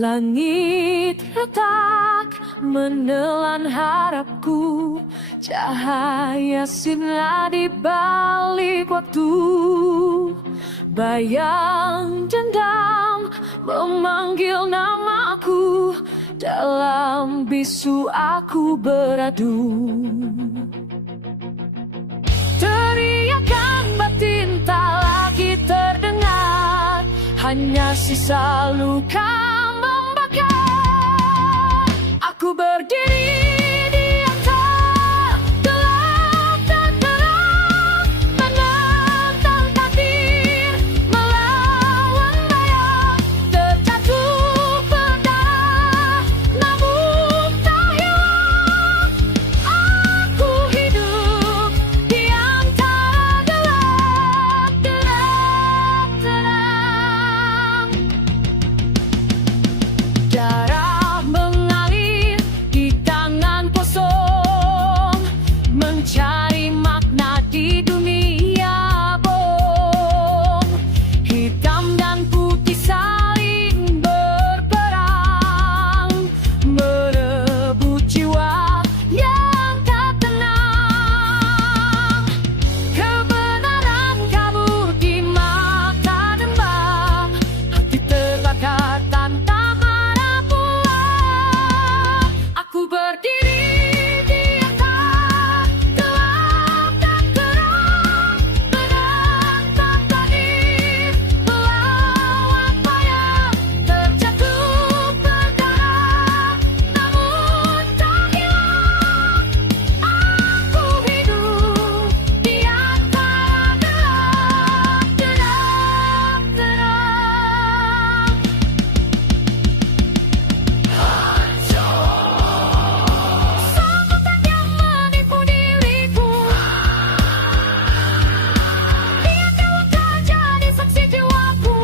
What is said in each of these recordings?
Langit retak menelan harapku, cahaya sinar di balik waktu. Bayang dendam memanggil namaku, dalam bisu aku beradu. Teriakan batin tak lagi terdengar, hanya sisa luka membakar. Aku berdiri di antara gelap dan terang, menentang takdir, melawan bayang. Terjatuh berdarah, namun tak hilang. Aku hidup di antara gelap, terang. Darah mengalir di tangan kosong, mencari makna di dunia bohong. Hitam dan putih saling berperang, merebut jiwa yang tak tenang. Kebenaran kabur di mata dembang, hati terbakar tanpa harap pulang. Aku berdiri di antara gelap dan terang, menentang takdir, melawan bayang. Terjatuh berdarah, namun tak hilang. Aku hidup di antara gelap, terang. Sambutan yang menipu diriku, dia telah jadi saksi jiwaku.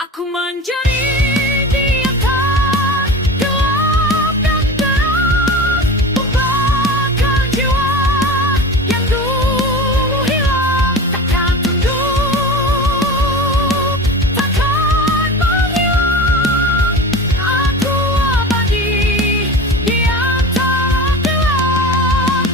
Aku menjadi di antara gelap dan terang, membakar jiwa yang dulu hilang. Takkan tunduk, takkan menghilang. Aku abadi di antara gelap,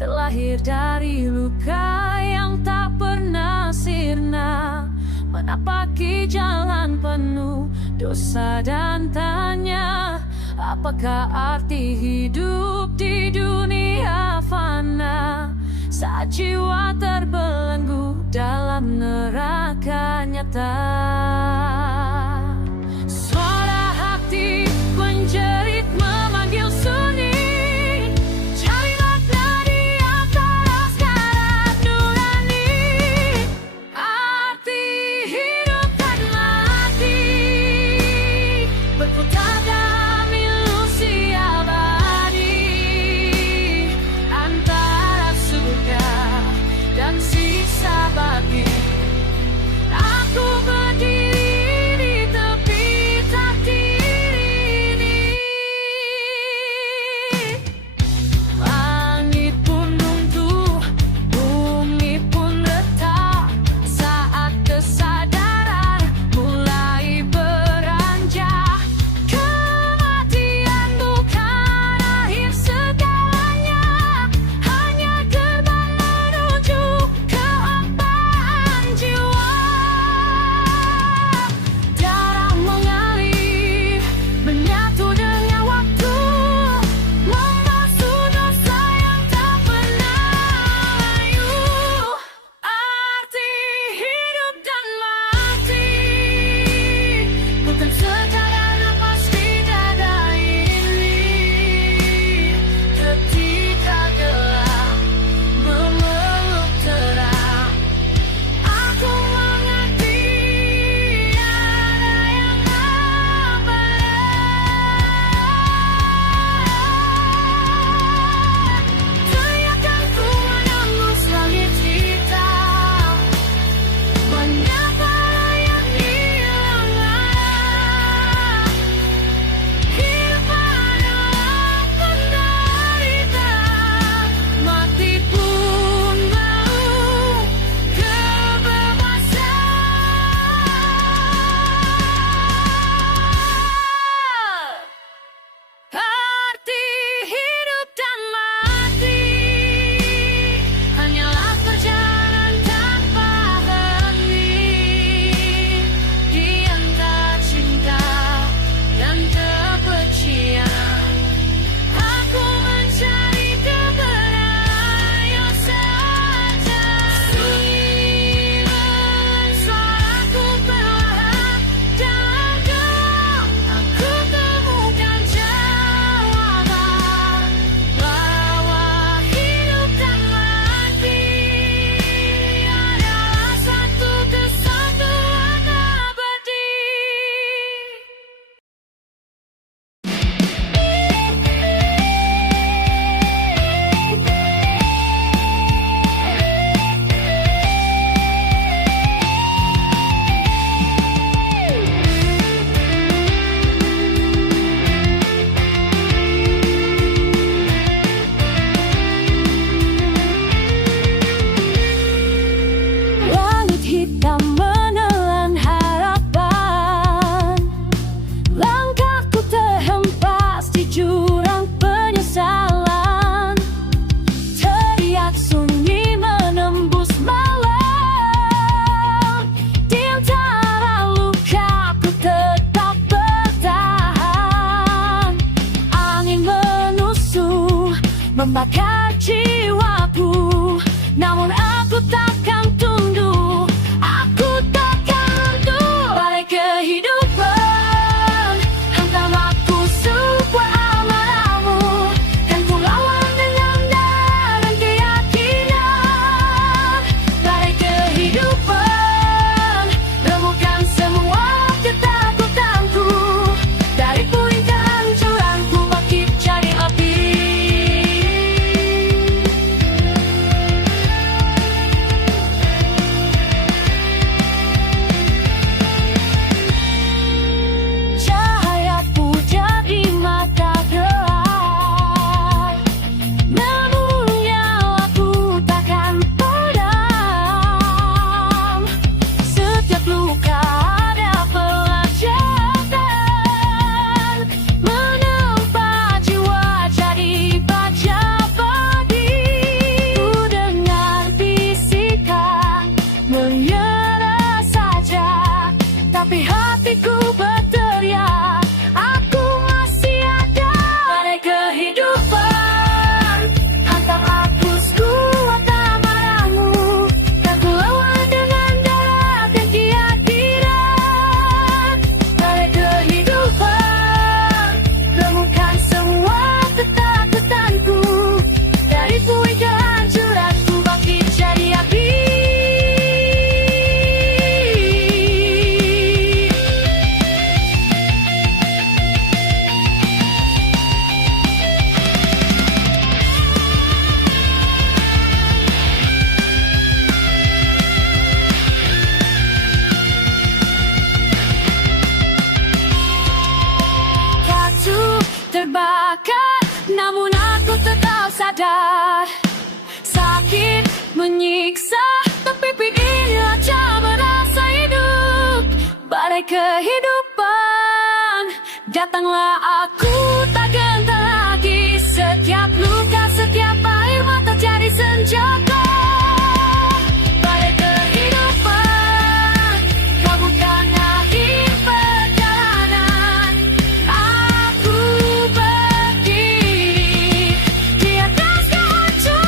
terlahir dari luka yang tak pernah sirna, menapaki jalan penuh dosa dan tanya, apakah arti hidup di dunia fana saat jiwa terbelenggu dalam neraka nyata. Suara hati menjerit memanggil sunyi, cari makna di antara sekarang nurani. Arti hidup dan mati berputar dalam ilusi abadi, antara surga dan siksa bagi. Aku berdiri di membakar jiwaku. Namun aku takkan tunduk, aku takkan tunduk. Badai kehidupan hantam aku sebuah amarahmu, kan ku lawan dengan darah dan keyakinan. Badai kehidupan remukkan semua ketakutanku, dari puing kehancuranku bangkit jadi api. Cahayaku jadi mata gelap, namun nyawaku takkan padam. Setiap luka ada pelajaran, menempa jiwa jadi baja padi. Ku dengar bisikan menyerah saja, tapi hatiku berteriak, aku masih ada. Badai kehidupan hantam aku sekuat amarahmu, kan ku lawan dengan darah dan keyakinan. Badai kehidupan remukkan semua ketakutanku, dari puing kehancuranku bangkit jadi api. Kacu terbakar, namun aku tetap sadar. Sakit menyiksa, tapi inilah cara merasa hidup. Badai kehidupan, datanglah aku tak gentar lagi. Setiap luka, setiap air mata jadi senjata. Badai kehidupan, kabutkan akhir perjalanan. Aku berdiri di atas kehancuran.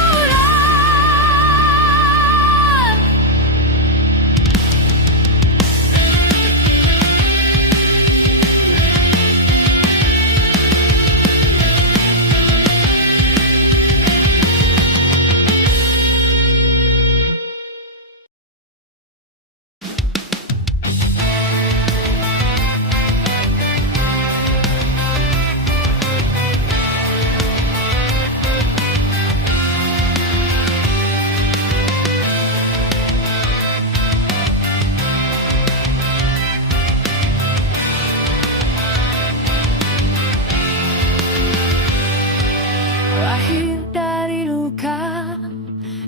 Lahir dari luka,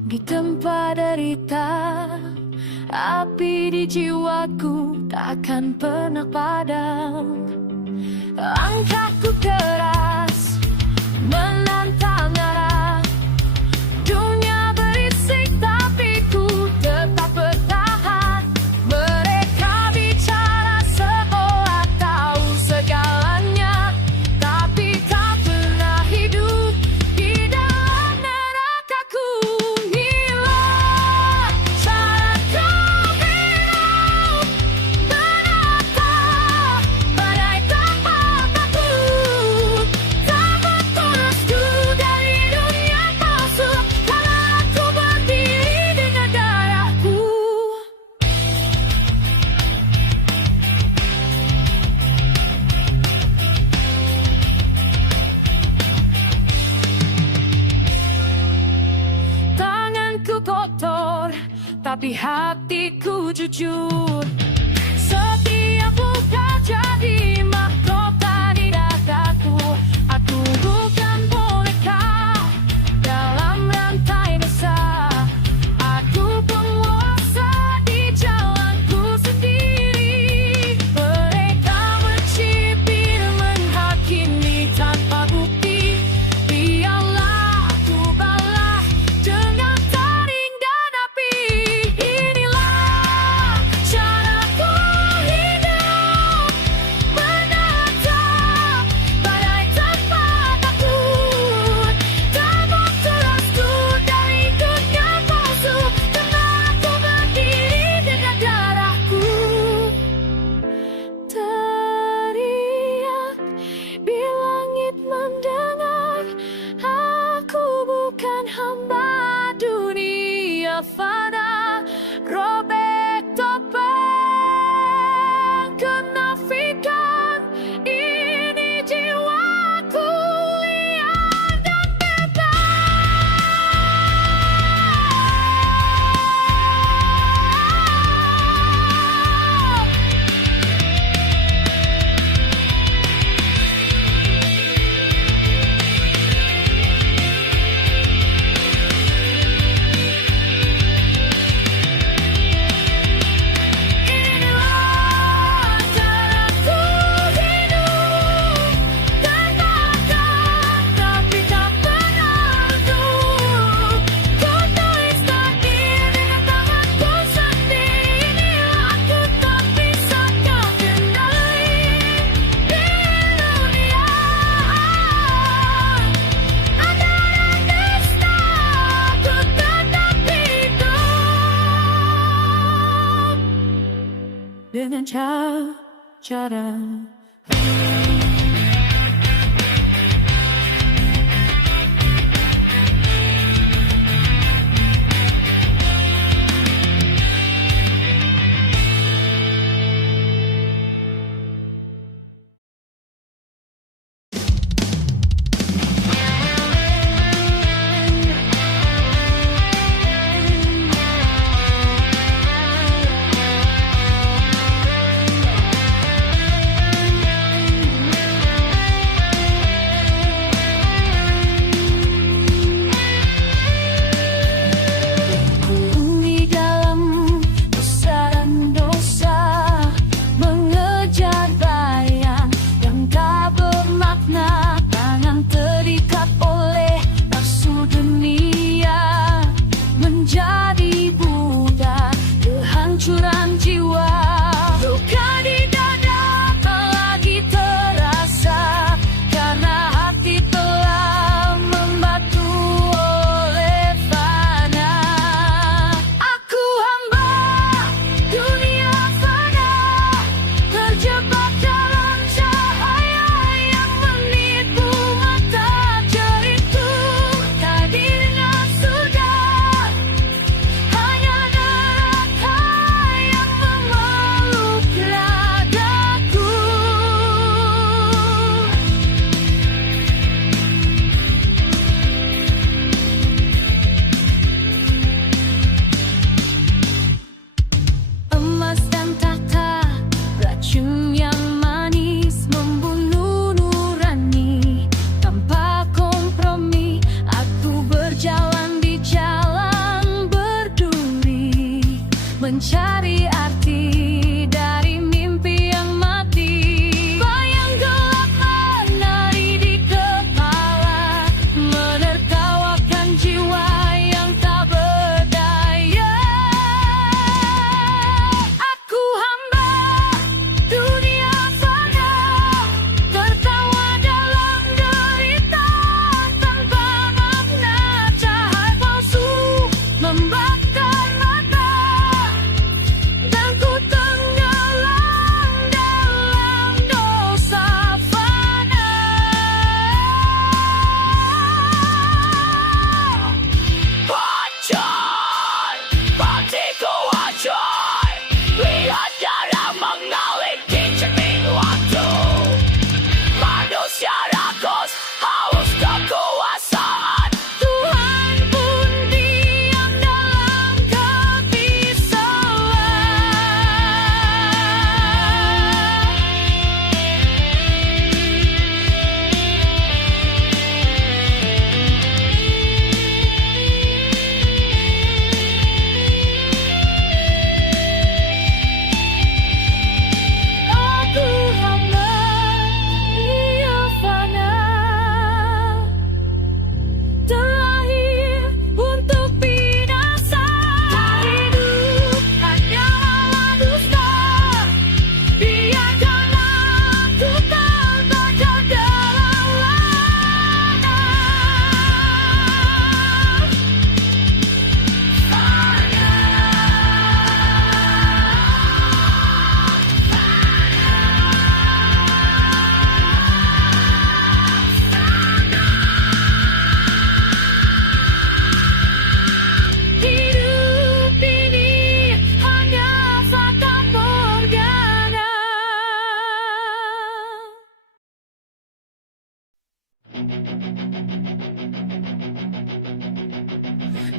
di tempat derita, api di jiwaku takkan pernah padam. Langkahku keras menantang arah, dunia berisik tapi ku tetap bertahan. Mereka bicara seolah tahu segalanya, tapi tak pernah hidup di dalam nerakaku. Inilah caraku hidup, menata badai tanpa takut. Tak berterusku dari dunia palsu, karena aku berdiri dengan darahku. Tanganku kotor, tapi hatiku jujur. Setiap luka jadi mahkota di dadaku. Aku bukan boneka dalam rantai dosa. Aku penguasa di jalanku sendiri. Mereka mencibir, menghakimi tanpa bukti. Biarlah aku balas dengan taring dan api. Inilah cara hamba dunia fana, robek topeng kenafikan. Ini jiwaku liar dan dengan cara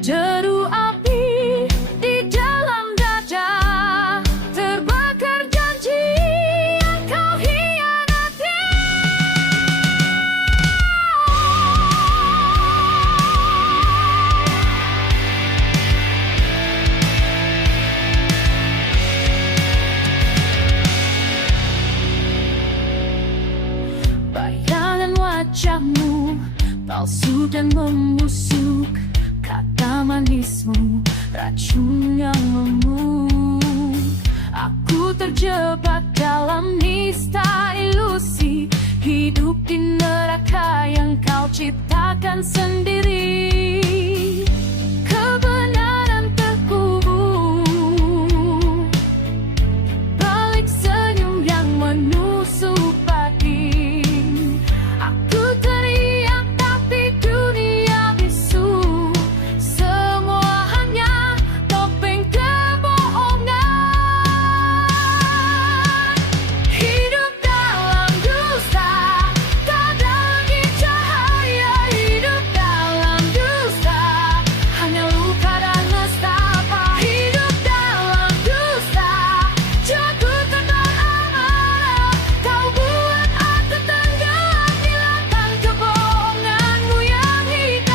Deru api di dalam dada, terbakar janji yang kau hianati. Bayangan wajahmu palsu dan membusuk, kata manismu racun yang memuk. Aku terjebak dalam nista ilusi, hidup di neraka yang kau ciptakan sendiri. Kebenaran terkubur balik senyum yang menusuk batin. Aku teriak tapi dunia bisu, semua hanya topeng kebohongan. Hidup dalam dusta, tak ada lagi cahaya. Hidup dalam dusta, hanya luka dan nestapa. Hidup dalam dusta, jago terbang amarah. Kau buat aku tenggelam di lautan kebohonganmu yang hitam.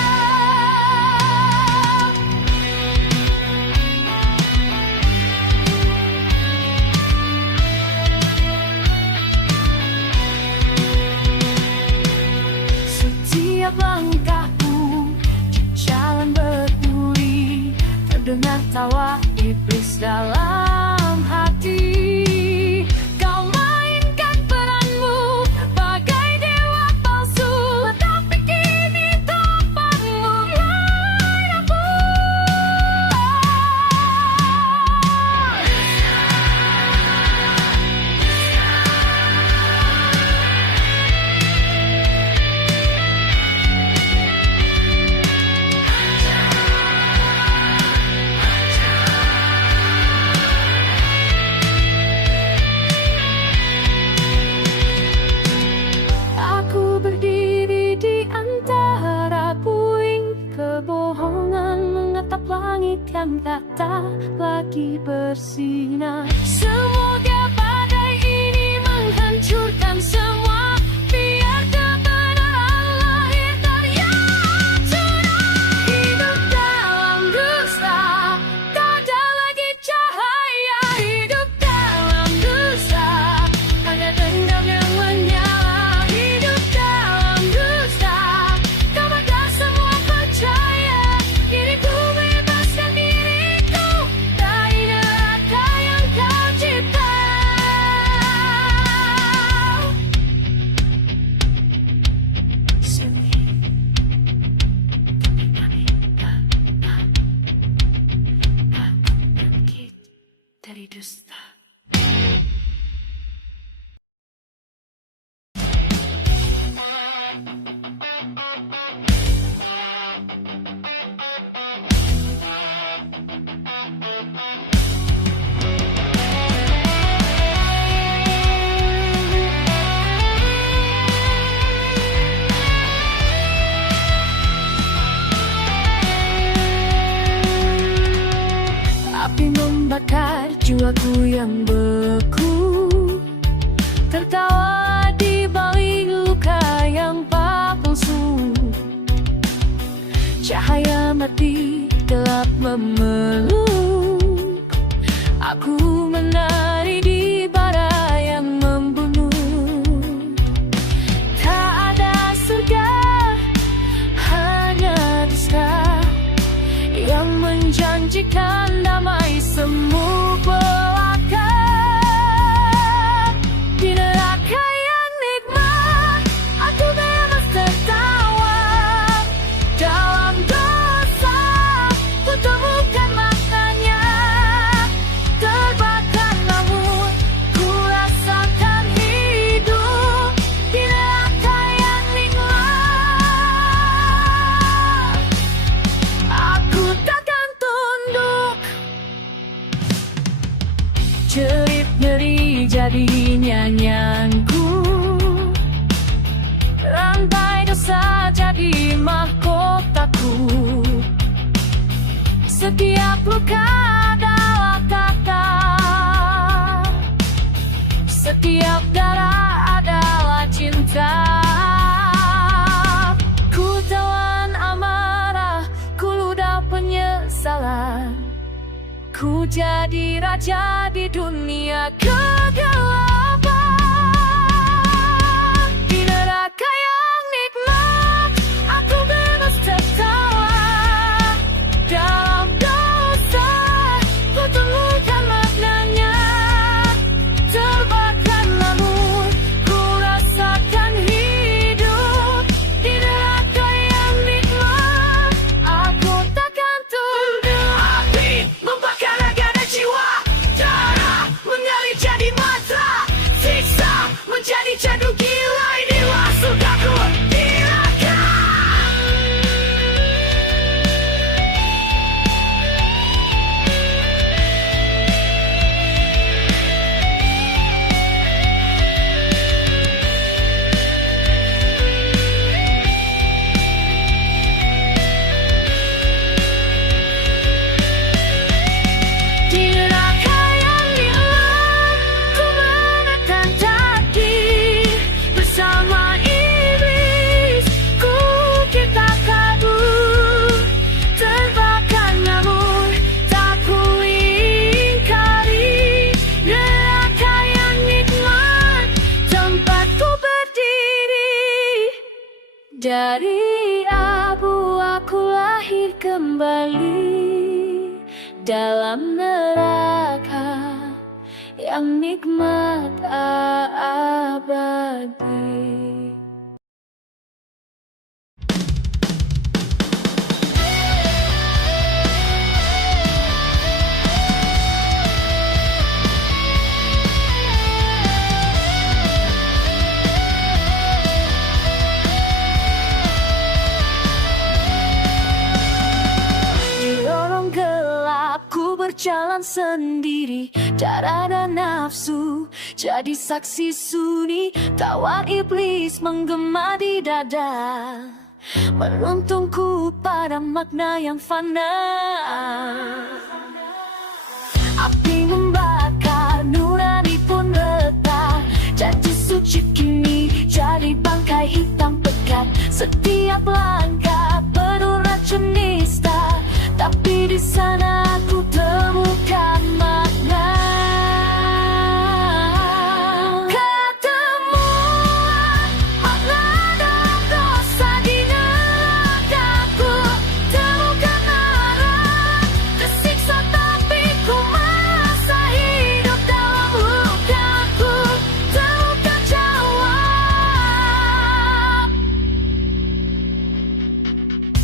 Setiap langkahku di jalan berduri, terdengar tawa iblis dalam hati. Kau mainkan peranmu bagai dewa palsu, tapi kini topanmu mulai rapuh. Aku berdiri di antara puing kebohongan, menatap langit yang tak lagi bersinar. Semoga badai ini menghancurkan semua, biar kebenaran lahir dari yang sudah. Hidup dalam dusta, tak ada lagi cahaya. Hidup dalam dusta, hanya dendam yang menyala. Hidup dalam dusta, kau bakar semua percaya. Kini ku bebaskan diriku dari neraka yang kau cipta. Seni, bangkit dari dusta. Api membakar jiwaku yang beku, tertawa di balik luka yang palsu. Cahaya mati gelap memeluk, aku menari di bara yang membunuh. Tak ada surga, hanya dusta yang menjanjikan damai semu belaka. Di neraka yang nikmat, aku bebas tertawa. Dalam dosa, ku temukan maknanya, terbang Setiap luka adalah kata, setiap darah adalah cinta. Ku tawan amarah, ku ludah penyesalan. Ku jadi raja di dunia kegelapan. Di neraka yang nikmat, aku bebas tertawa. Dalam dosa, ku temukan maknanya. Terbakar namun, ku rasakan hidup. Di neraka yang nikmat, aku takkan tunduk. Api membakar raga dan jiwa, darah mengalir jadi mata, siksa menjadi candu gila. Inilah surgaku di neraka. Di neraka yang nikmat, ku menekan takdir. Bersama iblis, ku kita kabur. Terbakar namun, tak ku ingkari. Neraka yang nikmat, tempatku berdiri. Dari abu aku lahir kembali. Dalam neraka yang nikmat abadi. Di lorong gelap ku berjalan sendiri. Darah dan nafsu jadi saksi sunyi. Tawa iblis menggema di dada, menuntungku pada makna yang fana. Api membakar, nurani pun retak. Janji suci kini jadi bangkai hitam pekat. Setiap langkah penuh racun nista, tapi di sana aku temukan makna. Ketemuan makna dalam dosa di neraka-ku. Temukan arah, tersiksa tapi ku merasa hidup dalam lukaku. Temukan jawab.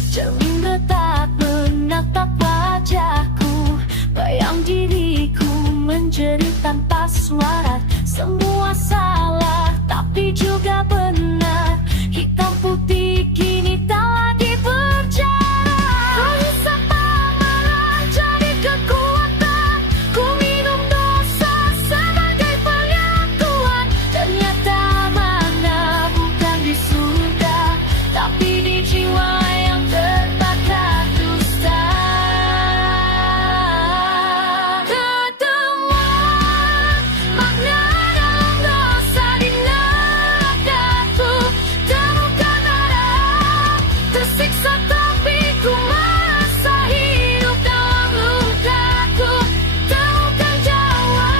Cermin retak menatap wajahku. Bayang diriku menjerit tanpa suara. Semua salah tapi juga benar. Hitam putih kini tak lagi berjalan. Menghisap amarah jadi kekuatan. Ku minum dosa sebagai pengakuan. Ternyata mana bukan di surga, tapi di jiwa yang terbakar dusta. Ketemuan makna dalam dosa di neraka-ku. Temukan arah, tersiksa tapi ku merasa hidup dalam lukaku. Temukan jawab.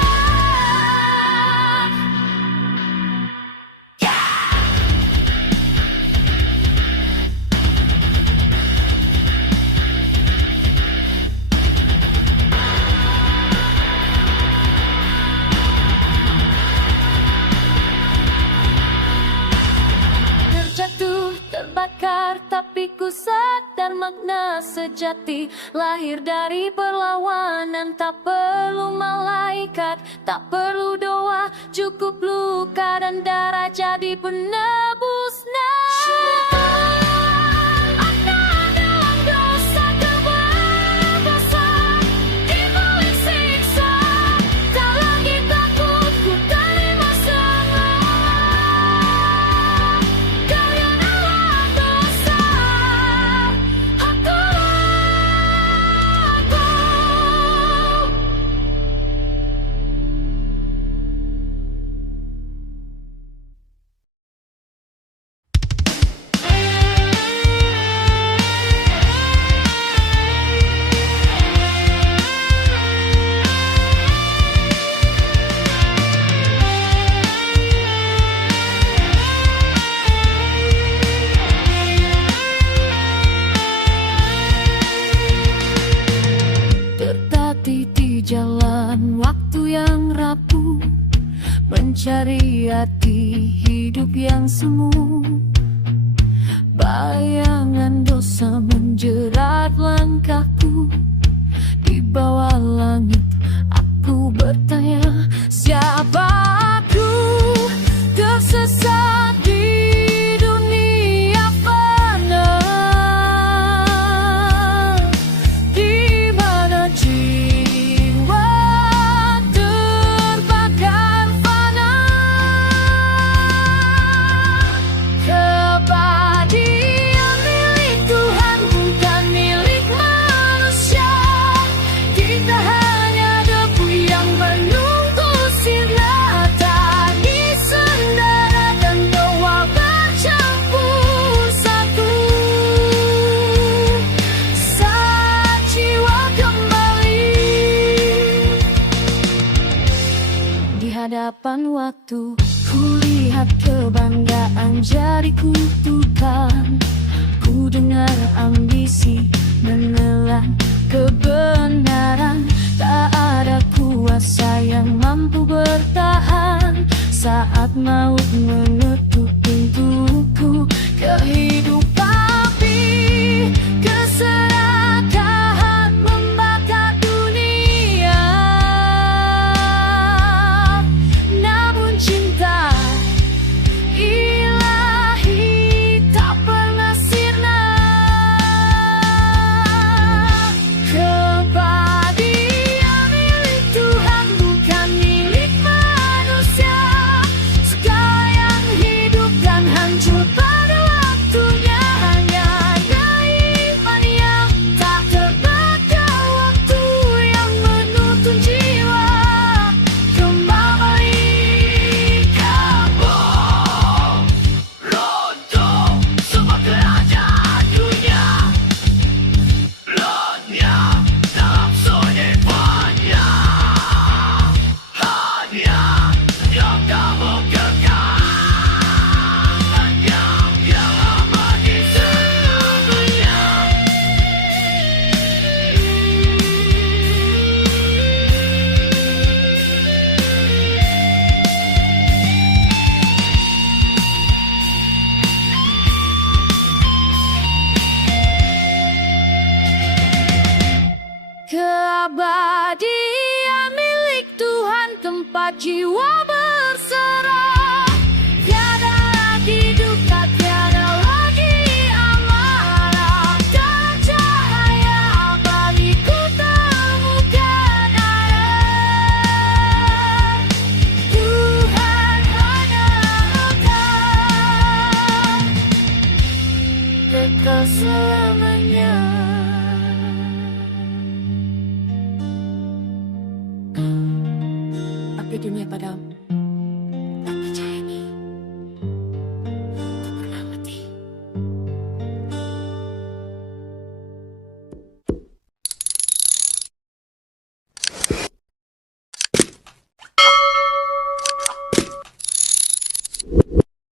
Terjatuh, terbakar, tapi ku sadar makna sejati. Lahir dari perlawanan, tak perlu malaikat, tak perlu doa, cukup luka dan darah jadi penebusnya. Makna dalam dosa kebebasan, dibalik siksa, tak lagi takut ku terima semua. Kalian alam dosa, aku mencari arti hidup yang semu. Bayangan dosa menjerat langkahku. Di bawah langit aku bertanya, siapa aku? Tersesat di dunia fana, di mana jiwa terbakar fana. Keabadian milik Tuhan, bukan milik manusia. Kita hanya debu yang menunggu sinar. Tadi sendara dan doa bercampur satu. Saat jiwa kembali di hadapan waktu, kulihat kebanggaan jari kutukan. Ku dengar ambisi menelan kebenaran. Tak ada kuasa yang mampu bertahan saat maut mengetuk pintuku. Kehidupan api keserakahan membakar dunia, namun cinta ilahi tak pernah sirna. Keabadian milik Tuhan, bukan milik manusia. Segala yang hidup dan hancur pada waktunya, hanya iman yang tak terbakar. Waktu yang menuntun jiwa kembali. Kampung runtuh semua kerajaan dunia. Lenyap dalam sunyiannya. Hanya yang kamu kekal, hanya yang abadi selamanya. Keabadian milik Tuhan, tempat jiwa